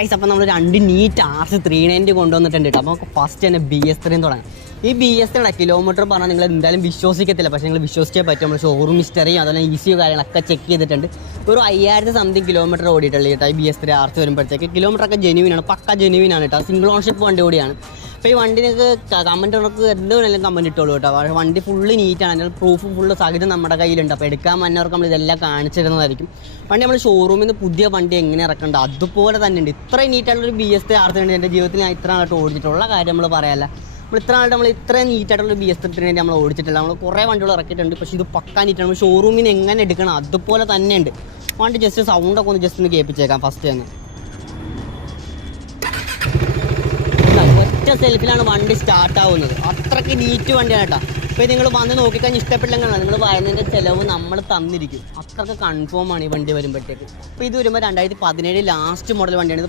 Guys അപ്പോൾ നമ്മൾ 2 NEET RC390 കൊണ്ടുവന്നിട്ടുണ്ട് കേട്ടോ. അപ്പോൾ നമുക്ക് ഫസ്റ്റ് തന്നെ BS3 തുടങ്ങാം. ഈ BS3 കിലോമീറ്റർ പറഞ്ഞാൽ നിങ്ങൾ എന്തായാലും വിശ്വസിക്കത്തില്ല, പക്ഷേ നിങ്ങൾ വിശ്വസിച്ചേ പറ്റും. നമ്മൾ ഷോറൂം ഹിസ്റ്ററിയും അതുപോലെ ECU കാര്യങ്ങളൊക്കെ ചെക്ക് ചെയ്തിട്ടുണ്ട്. ഒരു 5000 സംതിങ് കിലോമീറ്റർ ഓടിയിട്ടുള്ളൂ കേട്ടോ ഈ BS3 RC വരുമ്പോഴത്തേക്ക്. കിലോമീറ്ററൊക്കെ ജെനുവിനാണ്, പക്ക ജെനുവിനാണ് കേട്ടോ. സിംഗിൾ ഓൺഷിപ്പ് വണ്ടി കൂടിയാണ്. അപ്പോൾ ഈ വണ്ടി നിങ്ങൾക്ക് കമൻറ്റുകൾക്ക് എന്തെങ്കിലും കമൻറ്റ് ഇട്ടോളൂ കേട്ടോ. വണ്ടി ഫുള്ള് നീറ്റാണ്, അതിൻ്റെ പ്രൂഫ് ഫുള്ള് സഹിതം നമ്മുടെ കയ്യിലുണ്ട്. അപ്പോൾ എടുക്കാൻ വന്നവർക്ക് നമ്മൾ ഇതെല്ലാം കാണിച്ചിരുന്നതായിരിക്കും. വണ്ടി നമ്മൾ ഷോറൂമിൽ നിന്ന് പുതിയ വണ്ടി എങ്ങനെ ഇറക്കേണ്ട അതുപോലെ തന്നെ ഉണ്ട്. ഇത്രയും നീറ്റായിട്ടുള്ളൊരു BS3 RC എൻ്റെ ജീവിതത്തിൽ ഞാൻ ഇത്ര നാളായിട്ട് ഓടിച്ചിട്ടുള്ള കാര്യം നമ്മൾ പറയാമല്ല. നമ്മൾ ഇത്രയും നീറ്റായിട്ടുള്ള BS3 നമ്മൾ ഓടിച്ചിട്ടില്ല. നമ്മൾ കുറേ വണ്ടികൾ ഇറക്കിയിട്ടുണ്ട്, പക്ഷേ ഇത് പക്കാ നീറ്റാണ്. നമ്മൾ ഷോറൂമിൽ നിന്ന് എങ്ങനെ എടുക്കണം അതുപോലെ തന്നെ ഉണ്ട്. വണ്ടി ജസ്റ്റ് സൗണ്ടൊക്കെ ഒന്ന് കേൾപ്പിച്ചേക്കാം. ഫസ്റ്റ് തന്നെ ഒറ്റ സെൽഫിലാണ് വണ്ടി സ്റ്റാർട്ട് ആവുന്നത്. അത്രയ്ക്ക് നീറ്റ് വണ്ടിയാണ് കേട്ടോ. അപ്പോൾ നിങ്ങൾ വന്ന് നോക്കിക്കഴിഞ്ഞാൽ ഇഷ്ടപ്പെട്ടില്ലെങ്കിൽ നിങ്ങൾ വരുന്നതിൻ്റെ ചിലവ് നമ്മൾ തന്നിരിക്കും. അത്രയ്ക്ക് കൺഫേം ആണ് ഈ വണ്ടി വരുമ്പോഴത്തേക്ക്. അപ്പോൾ ഇത് വരുമ്പോൾ 2017 ലാസ്റ്റ് മോഡൽ വണ്ടിയാണ്. ഇത്